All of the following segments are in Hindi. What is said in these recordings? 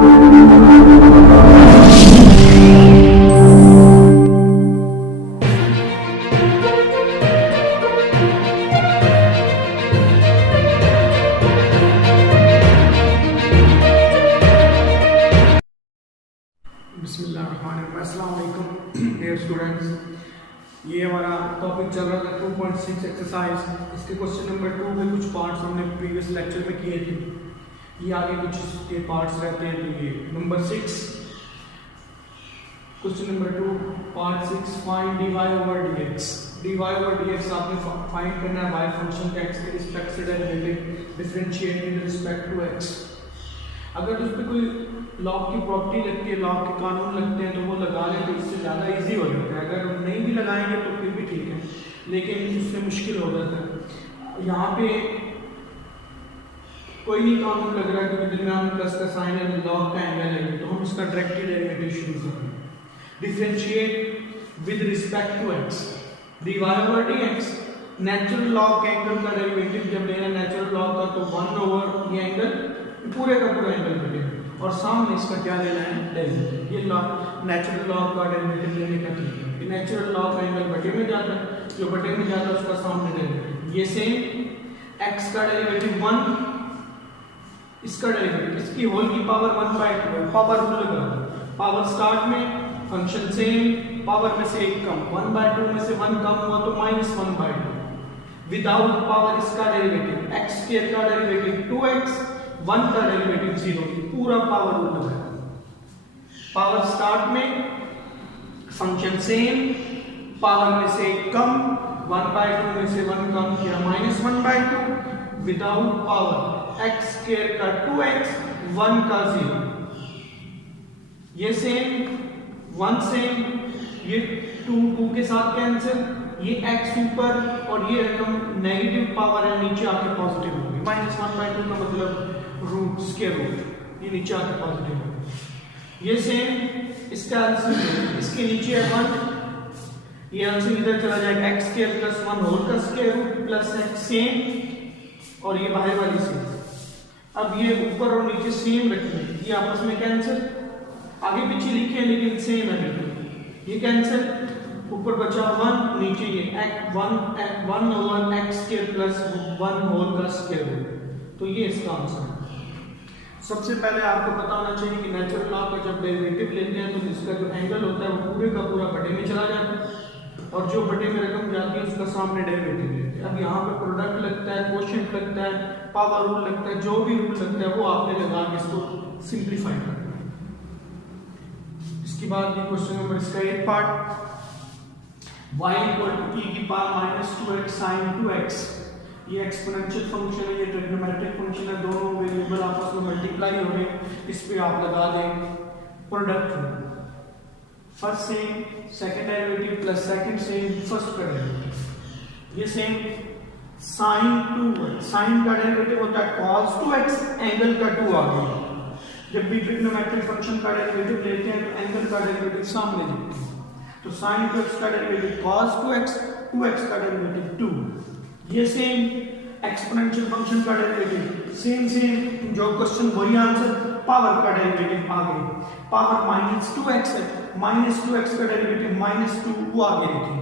डियर स्टूडेंट्स, ये हमारा टॉपिक चल रहा था 2.6 एक्सरसाइज। इसके क्वेश्चन नंबर 2 के कुछ पार्ट्स हमने प्रीवियस लेक्चर में किए थे। ये आगे कुछ इसके पार्ट्स रहते हैं। तो ये number 6 question number 2 part 6, find dy over dx। dy over dx आपने फाइंड करना है y फंक्शन का x के रिस्पेक्ट से derivative differentiate with respect to x। अगर उस पर कोई लॉग की प्रॉपर्टी लगती है, लॉग के कानून लगते हैं, तो वो लगा लें तो इससे ज़्यादा इजी हो जाता है। अगर नहीं भी लगाएंगे तो फिर भी ठीक है, लेकिन उससे मुश्किल हो जाता है। यहाँ पे कोई नहीं कानून लग रहा है क्योंकि दरमियान प्लस का साइन है, लॉग का एंगल है, तो हम इसका डायरेक्टली डेरिवेटिव शुरू करें। Differentiate with respect to x। dy over dx natural log के एंगल का डेरिवेटिव जब लेना नेचुरल लॉग का, तो 1 ओवर ये एंगल पूरे का पूरा एंगल बटेगा और सामने इसका क्या लेना है, डेरिवेटिव। ये लॉग नेचुरल लॉग का डेरिवेटिव लेने का तरीका है। नेचुरल लॉग का एंगल बटे में जाता है, जो बटे में जाता है उसका सामने डेरिवेटिव। ये सेम x का डेरिवेटिव 1, इसका डेरिवेटिव, इसकी होल की पावर 1/2 है। पावर रूल लगा, पावर स्टार्ट में फंक्शन सेम, पावर में से 1 कम, 1/2 में से 1 कम हुआ तो -1/2। विदाउट पावर इसका डेरिवेटिव x² का डेरिवेटिव 2x, 1 का डेरिवेटिव 0, पूरा पावर रूल है। पावर स्टार्ट में फंक्शन सेम, पावर में से 1 कम, 1/2 में से 1 कम किया -1/2। विदाउट पावर x² का 2x, 1 का 0। ये सेम 1 सेम, ये 2 के साथ कैंसिल, ये x ऊपर और ये रकम नेगेटिव पावर है, नीचे आके पॉजिटिव होगी। -1/2 का मतलब रूट, स्क्वायर रूट, ये नीचे आके पॉजिटिव होगी। ये सेम इसका आंसर, इसके नीचे है 1, ये आंसर इधर चला जाएगा x² + 1 होल का square root plus x same, और ये बाहर वाली सेम। अब ये ऊपर और नीचे सेम रखेंगे, ये आपस में कैंसिल, आगे पीछे लिखे हैं लेकिन सेम है बिल्कुल। ये कैंसिल, ऊपर बचा 1, नीचे ये 1 ओवर x² + 1 होल का स्क्वायर रूट। तो ये इसका आंसर है। सबसे पहले आपको पता होना चाहिए कि नेचुरल लॉग का जब डेरिवेटिव लेते हैं तो इसका जो एंगल होता है वो पूरे का पूरा बटे में चला जाता है, और जो बटे में रकम जाती है उसका सामने डेरिवेटिव लेते हैं। अब यहाँ पे प्रोडक्ट लगता है, क्वोशिएंट लगता है, पावर रूल लगता है, जो भी रूल लगता है वो आपने लगा के इसको सिंप्लीफाई करना है। इसके बाद ये क्वेश्चन नंबर इसका एक part, y = e⁻² sin 2x। ये एक्सपोनेंशियल फंक्शन है, ये ट्रिग्नोमेट्रिक फंक्शन है, दोनों वेरिएबल आपस में मल्टीप्लाई हो रहे हैं। इस पे आप लगा दें product rule, first sem, second derivative plus second same, first का डेरिवेटिव। ये सेम sin 2x, साइन का डेरिवेटिव होता है cos 2x, एंगल का 2 आ गया। जब भी ट्रिग्नोमेट्रिक फंक्शन का डेरिवेटिव लेते हैं तो एंगल का डेरिवेटिव सामने लेते हैं। तो sin 2x का डेरिवेटिव cos 2x, 2x का डेरिवेटिव 2। ये सेम एक्सपोनेंशियल फंक्शन का डेरिवेटिव सेम जो क्वेश्चन वही आंसर, पावर का डेरिवेटिव आ गए, पावर -2x है, -2x का डेरिवेटिव -2, वो आगे लिखें।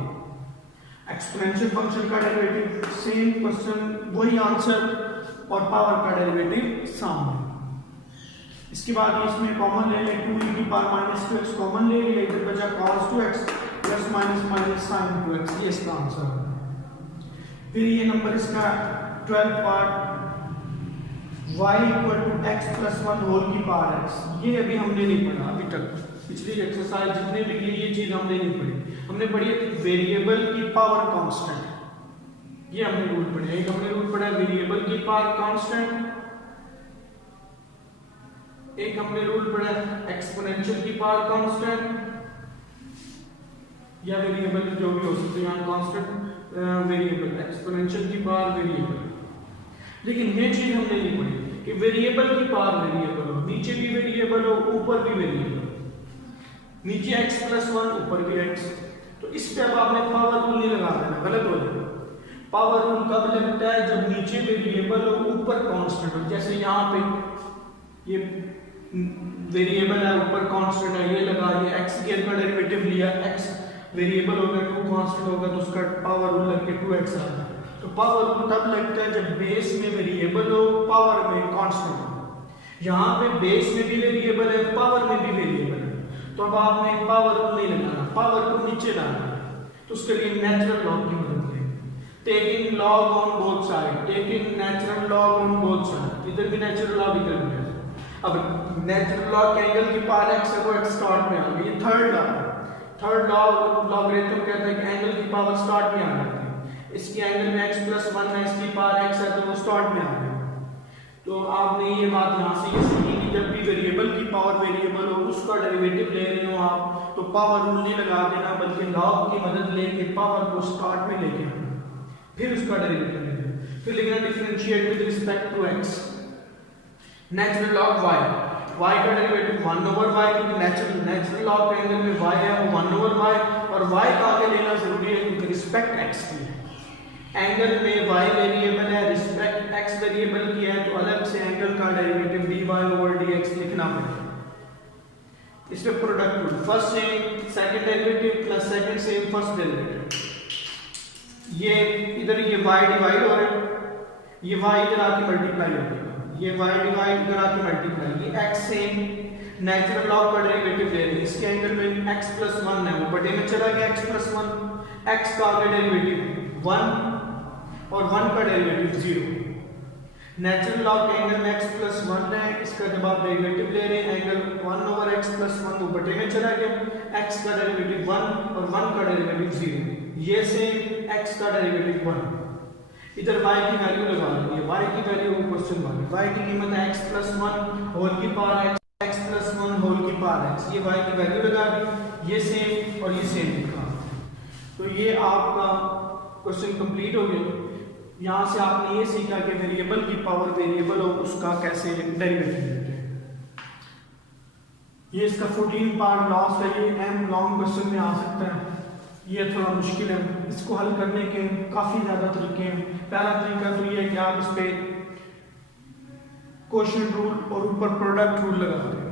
एक्सपोनेंशियल फंक्शन का डेरिवेटिव सेम क्वेश्चन वही आंसर, और पावर का डेरिवेटिव सामने। इसके बाद इसमें कॉमन ले लें, 2e⁻² कॉमन ले लिया, इधर बचा cos 2x ± sin 2x, ये इसका आंसर है। फिर ये नंबर इसका 12 पार्ट, y = x + 1 होल की पावर x। ये अभी हमने नहीं पढ़ा अभी तक, पिछली एक्सरसाइज जितने भी की ये चीज हमने नहीं पढ़ी। हमने पढ़ी वेरिएबल की पावर कांस्टेंट, ये हमने रूल पढ़े। एक हमने रूल पढ़ा वेरिएबल की पावर कांस्टेंट, एक हमने रूल पढ़ा एक्सपोनेंशियल की पावर कांस्टेंट, या वेरिएबल जो भी हो सकते हैं, कांस्टेंट वेरिएबल, एक्सपोनेंशियल की पावर वेरिएबल। लेकिन ये चीज हमने नहीं पढ़ी कि वेरिएबल की पावर वेरिएबल हो, नीचे भी वेरिएबल हो, ऊपर भी वेरिएबल, नीचे x + 1 ऊपर भी x। तो इस पे अब आपने पावर रूल नहीं लगा देना, गलत हो जाएगा। पावर रूल कब लगता है, जब नीचे वेरिएबल हो, ऊपर कांस्टेंट हो। जैसे यहाँ पे ये वेरिएबल है, ऊपर कांस्टेंट है, ये लगा, ये एक्स स्क्वायर का डेरिवेटिव लिया, एक्स वेरिएबल होगा, 2 कांस्टेंट होगा तो उसका पावर रूल लग के 2x आ गया। तो पावर रूल तब लगता है जब बेस में वेरिएबल हो, पावर में कांस्टेंट हो। यहाँ पे बेस में भी वेरिएबल है, पावर में भी वेरिएबल है, तो अब आपने पावर रूल नहीं लगाना, पावर को नीचे लाना, तो उसके लिए नेचुरल लॉग की मदद लें। Taking log on both side, taking natural log on both side, इधर भी नेचुरल लॉग, इधर भी। अब नेचुरल लॉग के एंगल की पावर x है, वो x स्टार्ट में आ गई, ये थर्ड लॉगरिथम कहता है कि एंगल की पावर स्टार्ट में आ जाती है। इसकी एंगल में x+1 है, इसकी पावर x है, तो वो स्टार्ट में आ गई। तो आपने ये बात यहाँ से ये सीखी कि जब भी वेरिएबल की पावर वेरिएबल हो, उसका डेरिवेटिव ले रहे हो आप, तो पावर रूल नहीं लगा देना, बल्कि लॉग की मदद लेके पावर को स्टार्ट में लेके आना, फिर उसका डेरिवेटिव लेना, फिर लिखना differentiate with respect to x। Natural log y का डेरिवेटिव 1/y, क्योंकि नेचुरल लॉग के एंगल में y है, वो 1/y, और y का आगे लेना जरूरी है क्योंकि रिस्पेक्ट x की है। एंगल में y वेरिएबल है, रिस्पेक्ट x वेरिएबल की है, तो अलग से एंगल का डेरिवेटिव dy/dx लिखना पड़ेगा। इस पे product rule, first sem second derivative plus second same first derivative, ये इधर ये y डिवाइड हो रहा है, ये y इधर आके मल्टीप्लाई हो जाएगा, ये y डिवाइड इधर आके मल्टीप्लाई, ये x सेम नेचुरल लॉग का डेरिवेटिव ले रहे हैं, इसके एंगल में x+1 है, वो बटे में चला गया x+1, x का आगे डेरिवेटिव 1 और 1 का डेरिवेटिव 0। नेचुरल लॉग के एंगल में x+1 है, इसका जब आप डेरिवेटिव ले रहे हैं, एंगल 1/x+1 वो बटे में चला गया, x का डेरिवेटिव 1 और 1 का डेरिवेटिव 0, ये सेम x का डेरिवेटिव 1। इधर y की वैल्यू लगा देंगे, y की वैल्यू क्वेश्चन मार्क, y की कीमत है x+1 होल की पावर x+1 होल की पावर x, ये y की वैल्यू लगा दी, ये सेम और ये सेम लिखा। तो ये आपका क्वेश्चन कंप्लीट हो गया। यहाँ से आपने ये सीखा कि वेरिएबल की पावर वेरिएबल हो, उसका कैसे डेरिवेटिव लेते हैं। ये इसका 14 पार्ट लास्ट है, ये m लॉन्ग क्वेश्चन में आ सकता है, ये थोड़ा मुश्किल है, इसको हल करने के काफ़ी ज़्यादा तरीके हैं। पहला तरीका तो ये है कि आप इस पे क्वोशिएंट रूल और ऊपर प्रोडक्ट रूल लगा दें।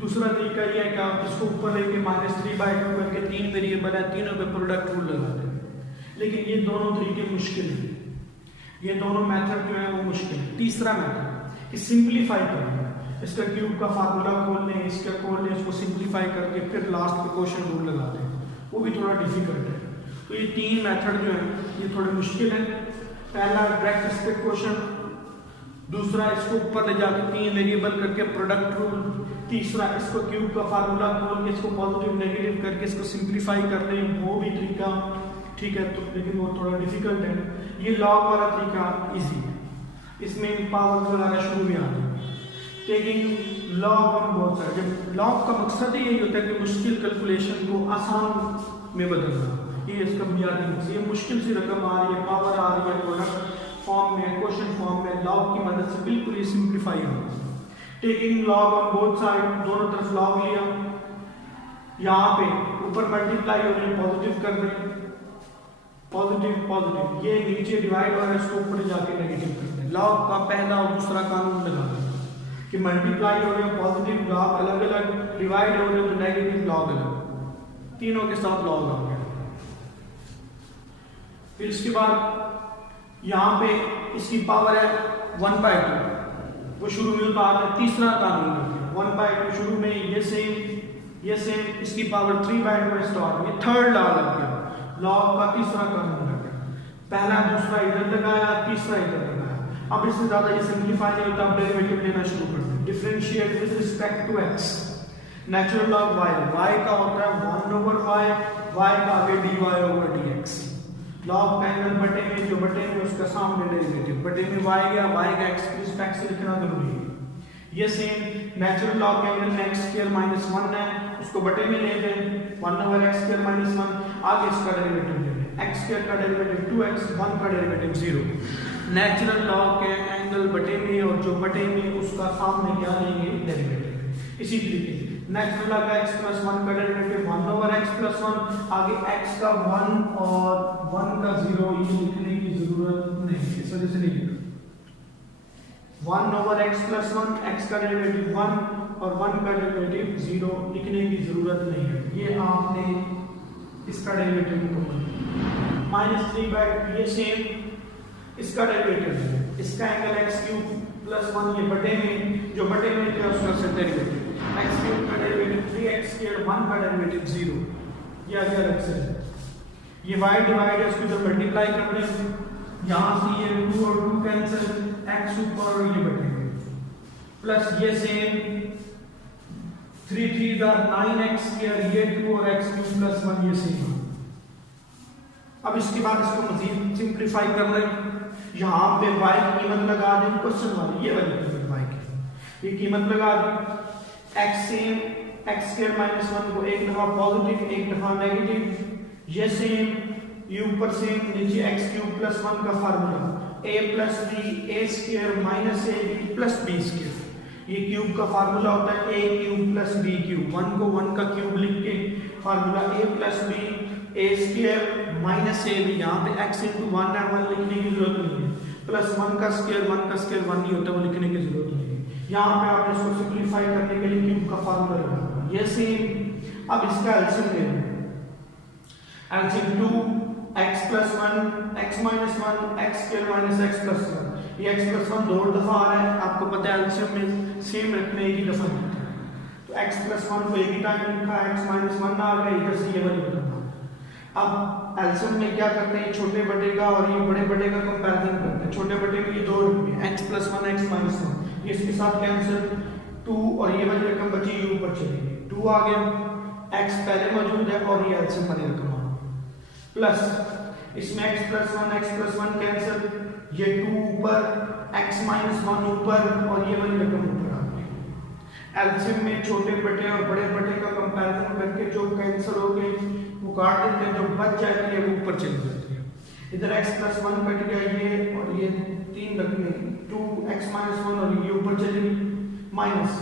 दूसरा तरीका ये है कि आप इसको ऊपर लेके -3/2 करके 3 वेरिएबल है, तीनों पे प्रोडक्ट रूल लगा दें। लेकिन ये दोनों तरीके मुश्किल हैं, ये दोनों मेथड जो है वो मुश्किल है। तीसरा मेथड कि सिंप्लीफाई करना, इसका क्यूब का फार्मूला खोल लें, इसका खोल लें, इसको सिंप्लीफाई करके फिर लास्ट पे क्वोशिएंट रूल लगा दें, वो भी थोड़ा डिफिकल्ट है। तो ये 3 मेथड जो है ये थोड़े मुश्किल है। पहला डायरेक्ट इस पे क्वोशिएंट, दूसरा इसको ऊपर ले जाके 3 वेरिएबल करके प्रोडक्ट रूल, तीसरा इसको क्यूब का फार्मूला खोल के इसको पॉजिटिव नेगेटिव करके इसको सिंप्लीफाई कर लें, वो भी तरीका ठीक है, तो लेकिन वो थोड़ा डिफिकल्ट है। ये लॉग वाला तरीका इजी है, इसमें पावर वगैरह शुरू में आती है। Taking log on both side, जब लॉग का मकसद ही यही होता है कि मुश्किल कैलकुलेशन को आसान में बदलना, ये इसका बुनियादी मकसद। ये मुश्किल सी रकम आ रही है, पावर आ रही है, प्रोडक्ट फॉर्म में, क्वेश्चन फॉर्म में, लॉग की मदद से बिल्कुल ये सिंप्लीफाई होगा। Taking log on both side, दोनों तरफ लॉग लिया, यहाँ पे ऊपर मल्टीप्लाई हो रही है, पॉजिटिव कर रहे हैं, पॉजिटिव पॉजिटिव, ये नीचे डिवाइड हो रहा है, इसको ऊपर जाके नेगेटिव करते हैं। लॉग का पहला और दूसरा कानून लगा कि मल्टीप्लाई हो रहे हैं, पॉजिटिव लॉग अलग अलग, डिवाइड हो रहे हैं तो नेगेटिव लॉग अलग, तीनों के साथ लॉग आ गया। फिर इसके बाद यहाँ पे इसकी पावर है 1/2, वो शुरू में उतार रहे, तीसरा कानून करते हैं 1/2 शुरू में, ये सेम इसकी पावर 3/2 स्टार्ट में, थर्ड लॉ लग गया, लॉग का तीसरा कानून लग गया। पहला दूसरा इधर लगाया, तीसरा इधर लगाया। अब इससे ज्यादा ये सिंप्लीफाई नहीं होता, अब डेरिवेटिव लेना शुरू कर दें। Differentiate with respect to x, natural log y का होता है 1/y, y का आगे dy/dx, लॉग का एंगल बटे में, जो बटे में उसका सामने डेरिवेटिव, बटे में y गया, y का x के रिस्पेक्ट से लिखना जरूरी है। ये सेम नेचुरल लॉग के एंगल में x² - 1 है, उसको बटे में ले दें, 1/x² - 1, आगे इसका डेरिवेटिव ले लें, x² का डेरिवेटिव 2x, 1 का डेरिवेटिव 0। नेचुरल लॉग के एंगल बटे में और जो बटे में उसका सामने क्या लेंगे, डेरिवेटिव। इसी तरीके नेचुरल लॉग का x+1 का डेरिवेटिव 1/x+1, आगे x का 1 और 1 का 0, ये लिखने की जरूरत नहीं, इस वजह से नहीं लिखा। 1 ओवर x प्लस 1, x का डेरिवेटिव 1 और 1 का डेरिवेटिव 0 लिखने की जरूरत नहीं है, ये आपने इसका डेरिवेटिव निकाल माइनस 3/2 ये सेम इसका डेरिवेटिव है, इसका एंगल x क्यूब प्लस 1 ये बटे में जो बटे में क्या उसका से डेरिवेटिव x क्यूब का डेरिवेटिव 3x स्क्वायर 1 का डेरिवेटिव 0 ये आ गया x है, ये y डिवाइड है इसको जब मल्टीप्लाई कर दें यहाँ से ये 2 और 2 कैंसिल x ऊपर और ये बटे प्लस ये सेम 3 3 9x स्क्वायर ये 2 और x क्यूब प्लस 1 ये सेम। अब इसके बाद इसको मजीद सिंपलीफाई कर लें, यहाँ पे y की कीमत लगा दें क्वेश्चन वाली ये वाली कीमत y की ये कीमत लगा दें, x same x square minus 1 को एक दफा पॉजिटिव एक दफा नेगेटिव, ये सेम ये ऊपर सेम नीचे x क्यूब प्लस 1 का formula a plus b a square minus a b plus b square, ये क्यूब का फार्मूला होता है a cube plus b cube, 1 को 1 का क्यूब लिख के formula a plus b a square minus a b, यहाँ पे x इंटू 1 है 1 लिखने की जरूरत नहीं है, प्लस 1 का स्क्वायर 1 नहीं होता वो लिखने की जरूरत नहीं है, यहाँ पे आपने इसको सिंपलीफाई करने के लिए क्यूब का फार्मूला लगाना ये सेम। अब इसका एलसीएम ले लें, LCM 2 x plus 1 x minus 1 x square minus x plus 1, ये x प्लस 1 दो दफा आ रहा है, आपको पता है एलसीएम में सेम रखने एक ही दफा लिखा है, तो x प्लस 1 को एक ही टाइम लिखा है, x माइनस 1 आ गया, इधर से ये वाली बताना। अब एलसीएम में क्या करते हैं, छोटे बटे का और ये बड़े बटे का कंपैरिजन करते हैं, छोटे बटे में ये दो रकमें x प्लस 1 x माइनस 1 ये इसके साथ कैंसिल 2 और ये वाली रकम बची ये ऊपर चली गई, 2 आ गया, x पहले मौजूद है और ये एलसीएम वाली रकम आ गई, प्लस इसमें x प्लस 1 कैंसिल, ये 2 ऊपर x माइनस 1 ऊपर और ये वाली रकम ऊपर आ गई। एलसीएम में छोटे बटे और बड़े बटे का कंपैरिजन करके जो कैंसिल हो गए वो काट देते हैं, जो बच जाती है वो ऊपर चली जाती है, इधर x प्लस 1 कट गया ये और ये तीन रकमें 2x माइनस 1 और ये ऊपर चली गई, माइनस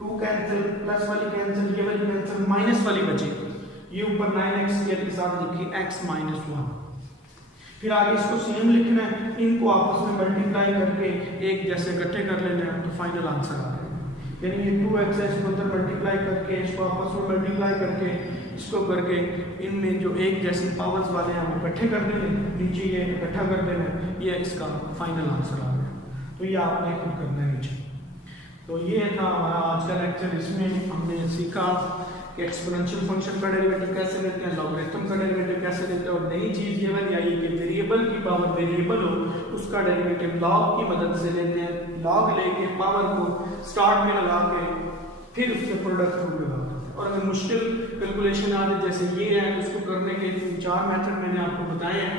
2 कैंसिल प्लस वाली कैंसिल ये वाली कैंसिल माइनस वाली बची, ये ऊपर 9x स्क्वायर के साथ लिखी x माइनस 1, फिर आगे इसको सेम लिखना है, इनको आपस में मल्टीप्लाई करके एक जैसे इकट्ठे कर लेना है तो फाइनल आंसर आ जाएगा, यानी ये 2x है इसको अंदर मल्टीप्लाई करके इसको आपस में मल्टीप्लाई करके इसको करके इनमें जो एक जैसी पावर्स वाले हैं वो इकट्ठे कर देने, नीचे ये इकट्ठा कर देना, ये इसका फाइनल आंसर आ गया, तो ये आपने खुद करना है नीचे। तो ये था हमारा आज का लेक्चर, इसमें हमने सीखा कि एक्सपोनेंशियल फंक्शन का डेरिवेटिव कैसे लेते हैं, लॉगरिथम का डेरिवेटिव कैसे लेते हैं, और नई चीज़ ये वाली आई कि वेरिएबल की पावर वेरिएबल हो उसका डेरिवेटिव लॉग की मदद से लेते हैं, लॉग लेके पावर को स्टार्ट में लगा के फिर उससे प्रोडक्ट रूल लगा देते हैं, और अगर मुश्किल कैलकुलेशन आ जाए जैसे ये है उसको करने के 3-4 मेथड मैंने आपको बताए हैं,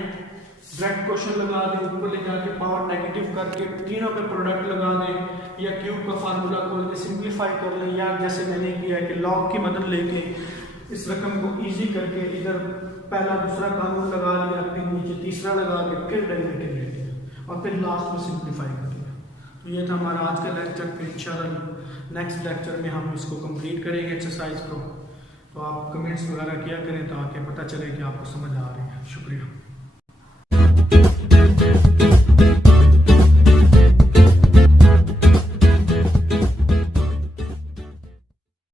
डायरेक्ट क्वेश्चन लगा दें, ऊपर ले जाके पावर नेगेटिव करके तीनों पे प्रोडक्ट लगा दें, या क्यूब का फार्मूला खोल के सिंप्लीफाई कर लें, या जैसे मैंने किया है कि लॉग की मदद लेके इस रकम को इजी करके इधर पहला दूसरा कानून लगा लिया, फिर नीचे तीसरा लगा के फिर डेरिवेटिव ले लिया और फिर लास्ट में सिंप्लीफाई कर लिया। तो ये था हमारा आज का लेक्चर, फिर इंशाल्लाह नेक्स्ट लेक्चर में हम इसको कंप्लीट करेंगे एक्सरसाइज को, तो आप कमेंट्स वगैरह किया करें ताकि पता चले कि आपको समझ आ रही है। शुक्रिया।